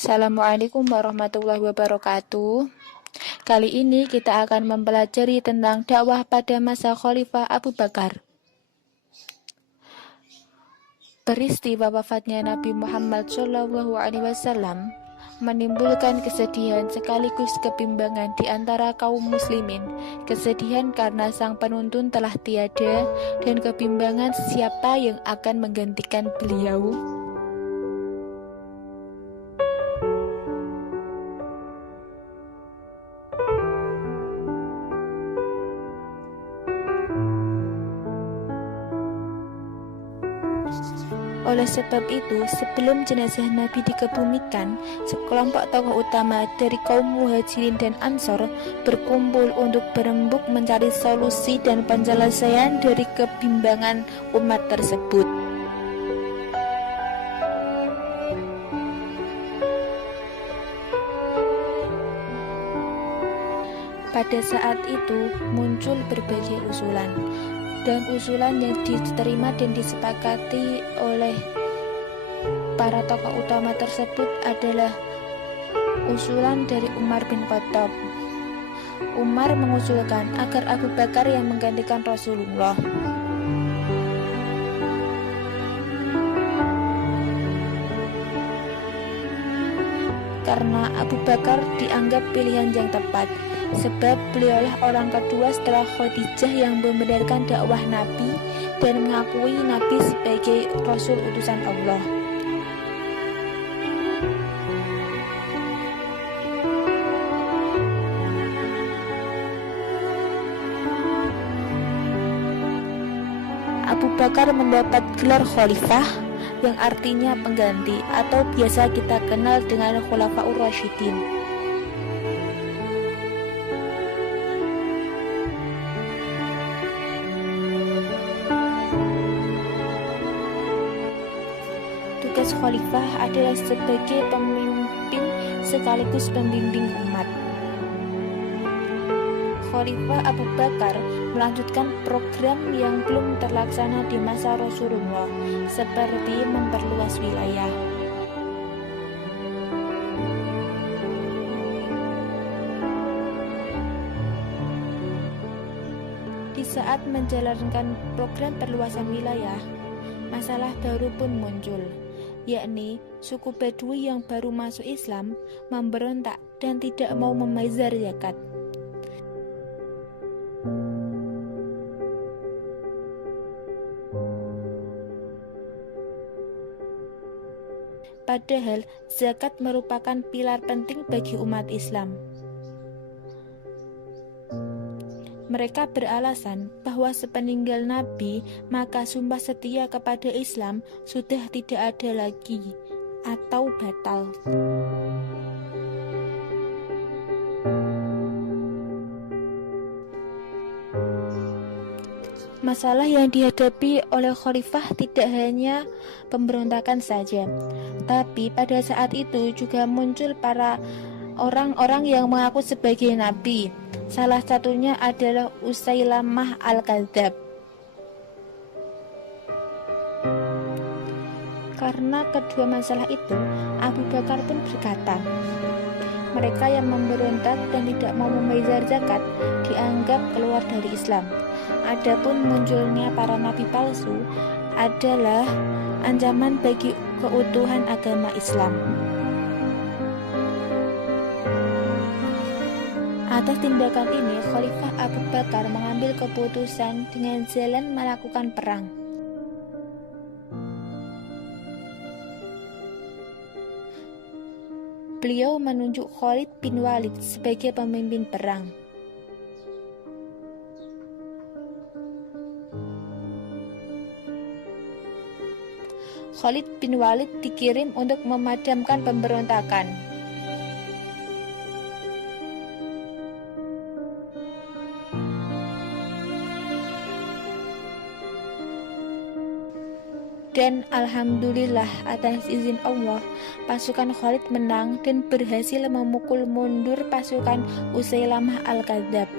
Assalamualaikum warahmatullahi wabarakatuh. Kali ini kita akan mempelajari tentang dakwah pada masa Khalifah Abu Bakar. Peristiwa wafatnya Nabi Muhammad SAW menimbulkan kesedihan sekaligus kebimbangan di antara kaum muslimin. Kesedihan karena sang penuntun telah tiada dan kebimbangan siapa yang akan menggantikan beliau. Oleh sebab itu, sebelum jenazah Nabi dikebumikan, sekelompok tokoh utama dari kaum Muhajirin dan Ansor berkumpul untuk berembuk mencari solusi dan penyelesaian dari kebimbangan umat tersebut. Pada saat itu muncul berbagai usulan, dan usulan yang diterima dan disepakati oleh para tokoh utama tersebut adalah usulan dari Umar bin Khattab. Umar mengusulkan agar Abu Bakar yang menggantikan Rasulullah. Karena Abu Bakar dianggap pilihan yang tepat, sebab beliaulah orang kedua setelah Khadijah yang membenarkan dakwah Nabi dan mengakui Nabi sebagai Rasul utusan Allah. Abu Bakar mendapat gelar Khalifah yang artinya pengganti atau biasa kita kenal dengan Khulafaur Rasyidin. Tugas khalifah adalah sebagai pemimpin sekaligus pembimbing umat. Khalifah Abu Bakar melanjutkan program yang belum terlaksana di masa Rasulullah, seperti memperluas wilayah. Di saat menjalankan program perluasan wilayah, masalah baru pun muncul, yakni suku Badui yang baru masuk Islam memberontak dan tidak mau membayar zakat. Padahal zakat merupakan pilar penting bagi umat Islam. Mereka beralasan bahwa sepeninggal Nabi, maka sumpah setia kepada Islam sudah tidak ada lagi atau batal. Masalah yang dihadapi oleh khalifah tidak hanya pemberontakan saja, tapi pada saat itu juga muncul para orang-orang yang mengaku sebagai nabi. Salah satunya adalah Usailamah Al-Kadzab. Karena kedua masalah itu, Abu Bakar pun berkata, mereka yang memberontak dan tidak mau membayar zakat dianggap keluar dari Islam. Adapun munculnya para nabi palsu adalah ancaman bagi keutuhan agama Islam. Atas tindakan ini, Khalifah Abu Bakar mengambil keputusan dengan jalan melakukan perang. Beliau menunjuk Khalid bin Walid sebagai pemimpin perang. Khalid bin Walid dikirim untuk memadamkan pemberontakan. Dan alhamdulillah atas izin Allah, pasukan Khalid menang dan berhasil memukul mundur pasukan Usailamah Al-Kadzab.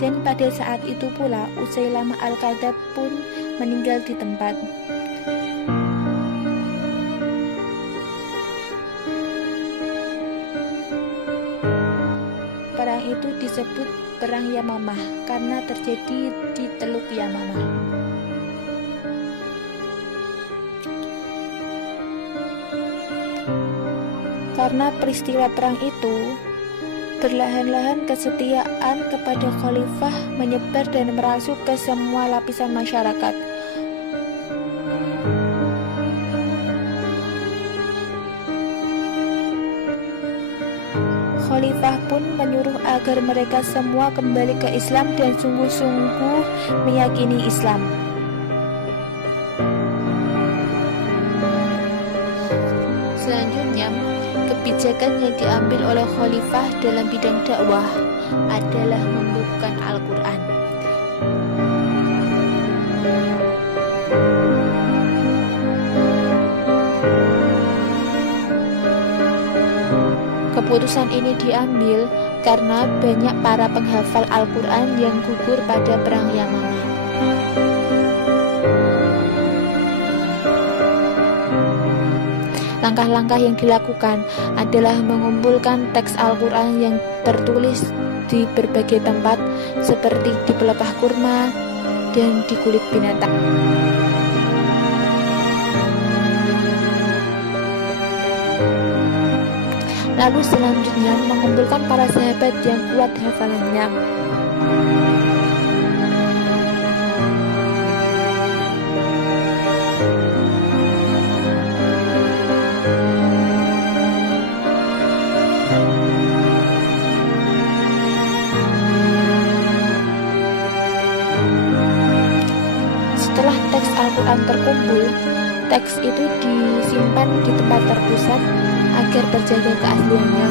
Dan pada saat itu pula Usailamah Al-Kadzab pun meninggal di tempat. itu disebut Perang Yamamah karena terjadi di Teluk Yamamah. Karena peristiwa perang itu, perlahan-lahan kesetiaan kepada khalifah menyebar dan merasuk ke semua lapisan masyarakat. Khalifah pun menyuruh agar mereka semua kembali ke Islam dan sungguh-sungguh meyakini Islam. Selanjutnya, kebijakan yang diambil oleh khalifah dalam bidang dakwah adalah membukukan Al-Quran. Keputusan ini diambil karena banyak para penghafal Al-Quran yang gugur pada Perang Yamamah. Langkah-langkah yang dilakukan adalah mengumpulkan teks Al-Quran yang tertulis di berbagai tempat seperti di pelepah kurma dan di kulit binatang. Lalu selanjutnya mengumpulkan para sahabat yang kuat hafalannya. Setelah teks Al-Quran terkumpul, teks itu disimpan di tempat terpusat agar terjaga keasliannya.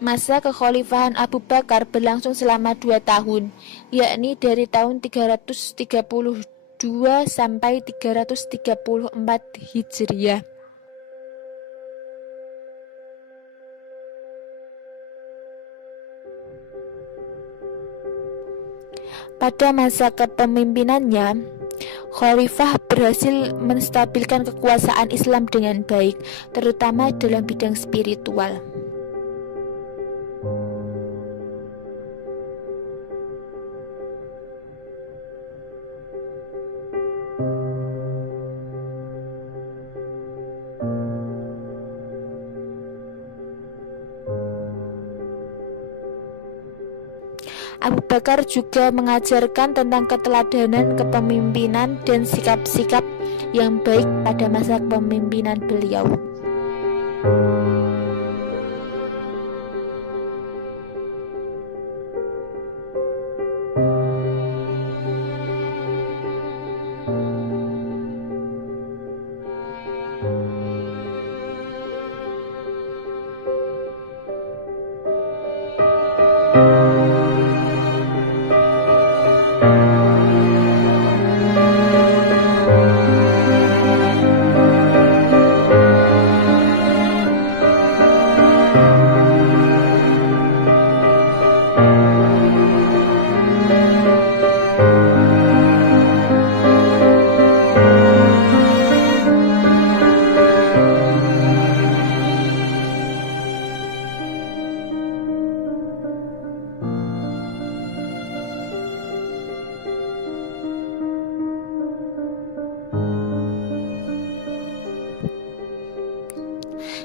Masa kekhalifahan Abu Bakar berlangsung selama 2 tahun, yakni dari tahun 332 sampai 334 Hijriah. Pada masa kepemimpinannya, khalifah berhasil menstabilkan kekuasaan Islam dengan baik, terutama dalam bidang spiritual. Abu Bakar juga mengajarkan tentang keteladanan kepemimpinan dan sikap-sikap yang baik pada masa kepemimpinan beliau.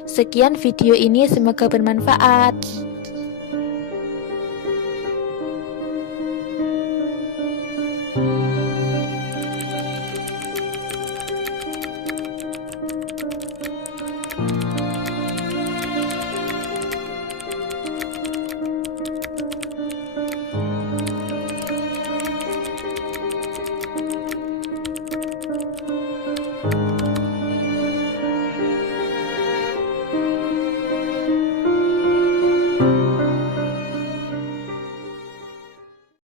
Sekian video ini, semoga bermanfaat.